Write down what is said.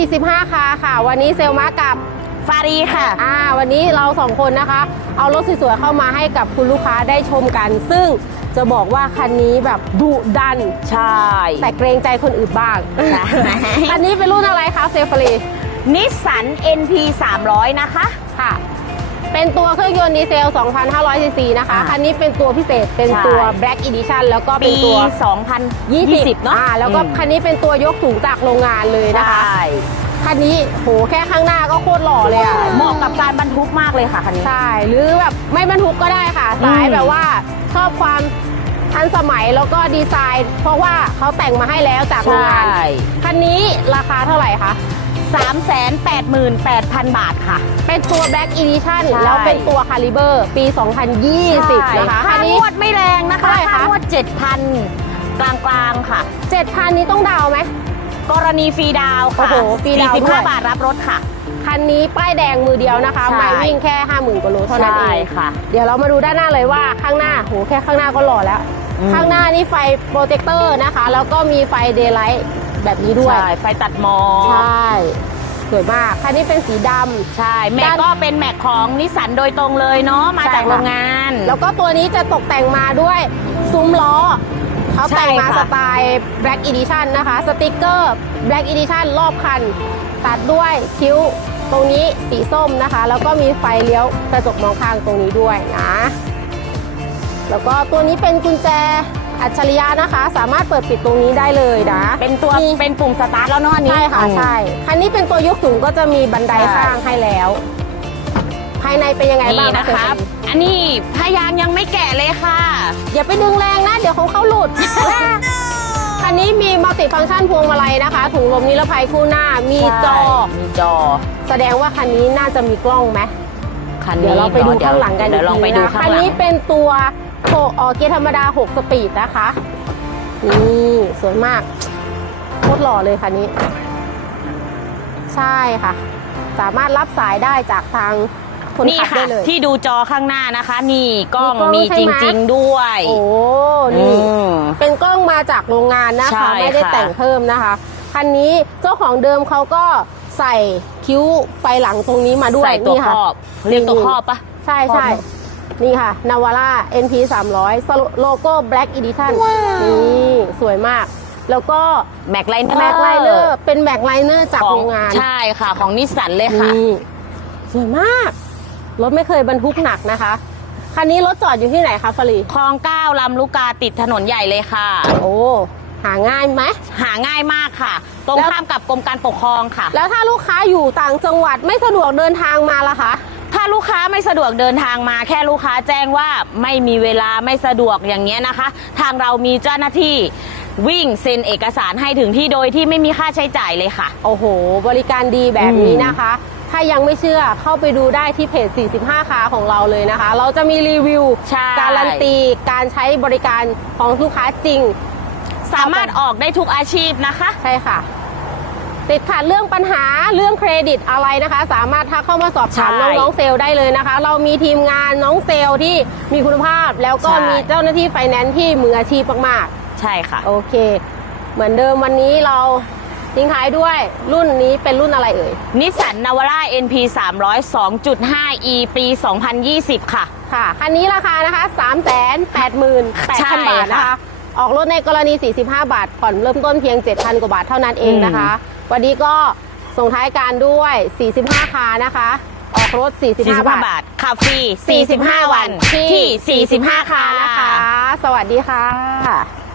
45 คาค่ะ วันนี้เซลมากับฟารีค่ะ อ่า วันนี้เราสองคนนะคะ เอารถสวยๆเข้ามาให้กับคุณลูกค้าได้ชมกัน ซึ่งจะบอกว่าคันนี้แบบดุดัน ใช่ แต่เกรงใจคนอื่นบ้างใช่คันนี้เป็นรุ่นอะไรคะเซฟรีนิสสัน NP 300 นะคะ ค่ะ เป็นตัวเครื่องยนต์ดีเซล 2,500 ซีซีนะคะอ่าคันนี้เป็นตัวพิเศษ เป็นตัวใช่ Black Edition แล้วก็เป็ปีนตัว 2020 เนาะ อ่า แล้วก็อืมคันนี้เป็นตัวยกสูงจากโรงงานเลยนะคะใช่คั นนี้โหแค่ข้างหน้าก็โคตรหล่อเลยอะเหมาะกับการบรรทุกมากเลยค่ะคันนี้ ใช่หรือแบบไม่บรรทุกก็ได้ค่ะสายอืมแบบว่าชอบความทันสมัยแล้วก็ดีไซน์ เพราะว่าเขาแต่งมาให้แล้วจากโรงงานคันนี้ราคาเท่าไหร่คะ388,000 บาทค่ะ เป็นตัว Black Edition ใช่ แล้วเป็นตัว Caliber ปี 2020 นะคะค่าคันงนี้วดไม่แรงนะคะเท่าไหร่คะ ค่างวด 7,000 กลางๆค่ะ 7,000 นี้ต้องดาวน์ไหม กรณีฟรีดาวน์ค่ะโอ้โหฟรีดาวน์ด้วย 45 บาทรับรถค่ะ คันนี้ป้ายแดงมือเดียวนะคะใช่ ไม่วิ่งแค่ 50,000กว่าโลเท่านั้นเอใช่งค่ะ เดี๋ยวเรามาดูด้านหน้าเลยว่าข้างหน้าโหแค่ข้างหน้าก็หล่อแล้ว อืม ข้างหน้านี่ไฟโปรเจคเตอร์นะคะ แล้วก็มีไฟเดย์ไลท์แบบนี้ด้วย ใช่ไฟตัดหมอใช่สวยมาก คันนี้เป็นสีดำ ใช่ แม็กด้านก็เป็นแม็กของนิสสันโดยตรงเลยเนาะมาใช่จากค่ะ โรงงาน แล้วก็ตัวนี้จะตกแต่งมาด้วยซุ้มล้อ เขาแต่งมาใช่ค่ะสไตล์ Black Edition นะคะ สติกเกอร์ Black Edition รอบคัน ตัดด้วยคิ้วตรงนี้สีส้มนะคะ แล้วก็มีไฟเลี้ยวกระจกมองข้างตรงนี้ด้วยนะ แล้วก็ตัวนี้เป็นกุญแจอัจฉริยะนะคะ สามารถเปิดปิดตรงนี้ได้เลยนะ เป็นตัวมีเป็นปุ่มสตาร์ทแล้วเนาะอันนี้ ใช่ค่ะอืมใช่ คันนี้เป็นตัวยกสูงก็จะมีบันไดใช่ข้างให้แล้ว ภายในเป็นยังไงบ้านี่งนะครับอั นนี้พยางยังไม่แกะเลยค่ะ อย่าไปดึงแรงนะ เดี๋ยวของเขาหลุด คันนี้มีมัลติฟังก์ชันพวงมาลัยนะคะ ถุงลมนิรภัยคู่หน้า มีจอ มีจอ แสดงว่าคันนี้น่าจะมีกล้องไหมคันเดี๋ยนี้วเราไปดูข้างหลังกันเดี๋ยวลองไปดูกทีะข้างคันหลังนี้เป็นตัวโอออเกียร์ธรรมดา 6 สปีดนะคะ นี่สวยมากโคตรหล่อเลยคันนี้ ใช่ค่ะ สามารถรับสายได้จากทาง คนนี่ขับค่ะได้เลย ที่ดูจอข้างหน้านะคะ นี่กล้องมีกล้องมีใช่จไหม ริง ๆ ด้วยโอ้อืนี่มเป็นกล้องมาจากโรงงานนะใช่คะไม่ได้ค่ะแต่งเพิ่มนะคะ คันนี้เจ้าของเดิมเขาก็ใส่คิ้วไฟหลังตรงนี้มาด้วยใส่ตัวนี่คค่ะ รอบ เรียกตัวครอบปะ ใช่ใช่ครอบนี่ค่ะนาวาร่า NP 300โลโก้ Black Edition นี่สวยมาก แล้วก็แม็กไลเนอร์แม็กไลเนอร์เป็นแม็กไลเนอร์จากของโรงงานใช่ค่ะ ของนิสสันเลยค่ะ นี่สวยมาก รถไม่เคยบรรทุกหนักนะคะคันนี้รถจอดอยู่ที่ไหนคะฟรีคลองเก้าลำลูกกาติดถนนใหญ่เลยค่ะ โอ้หาง่ายไหมหาง่ายมากค่ะ ตรงแล้วข้ามกับกรมการปกครองค่ะ แล้วถ้าลูกค้าอยู่ต่างจังหวัดไม่สะดวกเดินทางมาล่ะคะ ถ้าลูกค้าไม่สะดวกเดินทางมา แค่ลูกค้าแจ้งว่าไม่มีเวลาไม่สะดวกอย่างเงี้ยนะคะ ทางเรามีเจ้าหน้าที่วิ่งเซ็นเอกสารให้ถึงที่โดยที่ไม่มีค่าใช้จ่ายเลยค่ะ โอ้โห บริการดีแบบนี้นะคะ ถ้ายังไม่เชื่อเข้าไปดูได้ที่เพจ 45 คาของเราเลยนะคะ เราจะมีรีวิว ใช่ การันตีการใช้บริการของลูกค้าจริง สามารถออกได้ทุกอาชีพนะคะ ใช่ค่ะ ติดขัดเรื่องปัญหาเรื่องเครดิตอะไรนะคะ สามารถทักเข้ามาสอบถามใช่น้องๆเซลล์ได้เลยนะคะ เรามีทีมงานน้องเซลล์ที่มีคุณภาพ แล้วก็ใช่ มีเจ้าหน้าที่ไฟแนนซ์ที่มืออาชีพมากใช่ค่ะ ๆ โอเค เหมือนเดิมวันนี้เรา ทิ้งท้ายด้วยรุ่นนี้เป็นรุ่นอะไรเอ่ย นิสสันนาวาร่า NP 300 2.5 E ปี 2020 ค่ะ ค่ะ คันนี้ราคานะคะ 3 8 8 8 0ใช่0 0 บาทนะคะค่ะออกรถในกรณี 45 บาท ผ่อนเริ่มต้นเพียง 7,000 กว่าบาทเท่านั้นเองนะคะ วันนี้ก็ส่งท้ายการด้วย 45 คานะคะ ออกรถ 45 45 บาท บาทขับฟรี 45 วันที่ 45 คาค่ะนะคะ สวัสดีค่ะ